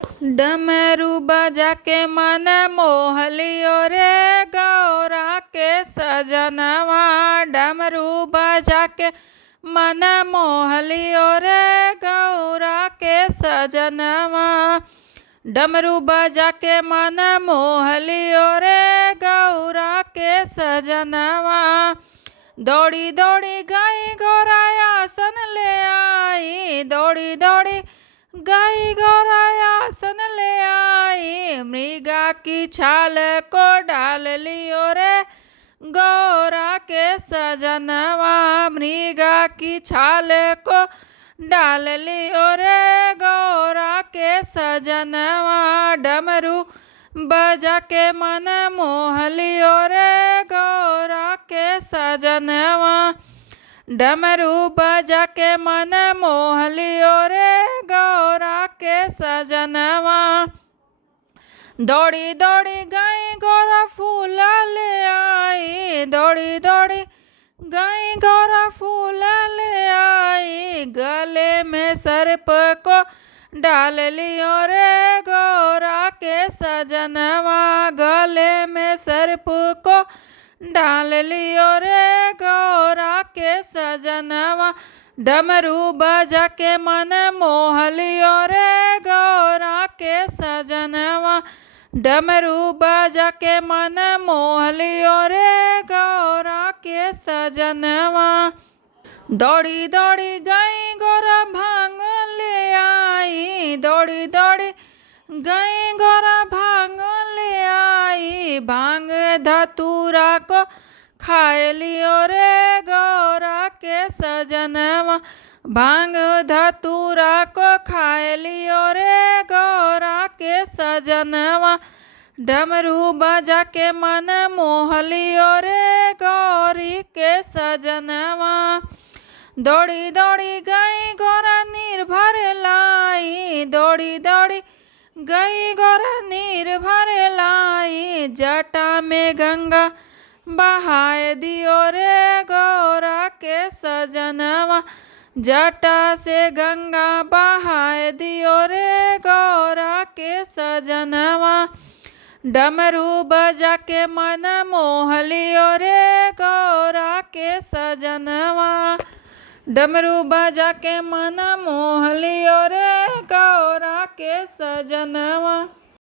डमरू बजा के मन मोह लियो रे गौरा के सजनवा। डमरू बजा के मन मोह लियो रे गौरा के सजनवा। डमरू बजा के मन मोह लियो रे गौरा के सजनवा। दौड़ी दौड़ी गाई गौरा आसन ले आई। दौड़ी दौड़ी गाई गौरा आसन ले आई। मृगा की छाल को डाल लियो रे गौरा के सजनवा। मृगा की छाल को डाल लियो रे गौरा के सजनवा। डमरू बजा के मन मोह लियो रे गौरा के सजनवा। डमरू बजा के मन मोह लियो रे गौरा के सजनवा। दौड़ी दौड़ी गाई गौरा फूल ले आई। दौड़ी दौड़ी गाई गौरा फूल ले आई। गले में सर्प को डाल लियो रे गौरा के सजनवा। गले में सर्प को डाल लियो रे गौरा के सजनवा। डमरू बजा के मन मोह लियो रे गौरा के सजनवा। डमरू बजा के मन मोह लियो रे गौरा के सजनवा। दौड़ी दौड़ी गाई गौरा भांग ले आई। दौड़ी दौड़ी गाई गौरा भांग ले आई। भांग धतूरा को खाए लियो रे गौरा के सजनवा। भांग धतूरा को खाए लियो रे गौरा के सजनवा। डमरू बजा के मन मोह लियो रे गौरी के सजनवा। दौड़ी दौड़ी गाई गौरा नीर भर लाई। दौड़ी दौड़ी गाई गौरा नीर भर लाई। जटा में गंगा बहाए दियो रे गौरा के सजनवा। जटा से गंगा बहाए दियो रे गौरा के सजनवा। डमरू बजा के मन मोह लियो रे गौरा के सजनवा। डमरू बजा के मन मोह लियो रे गौरा के सजनवा।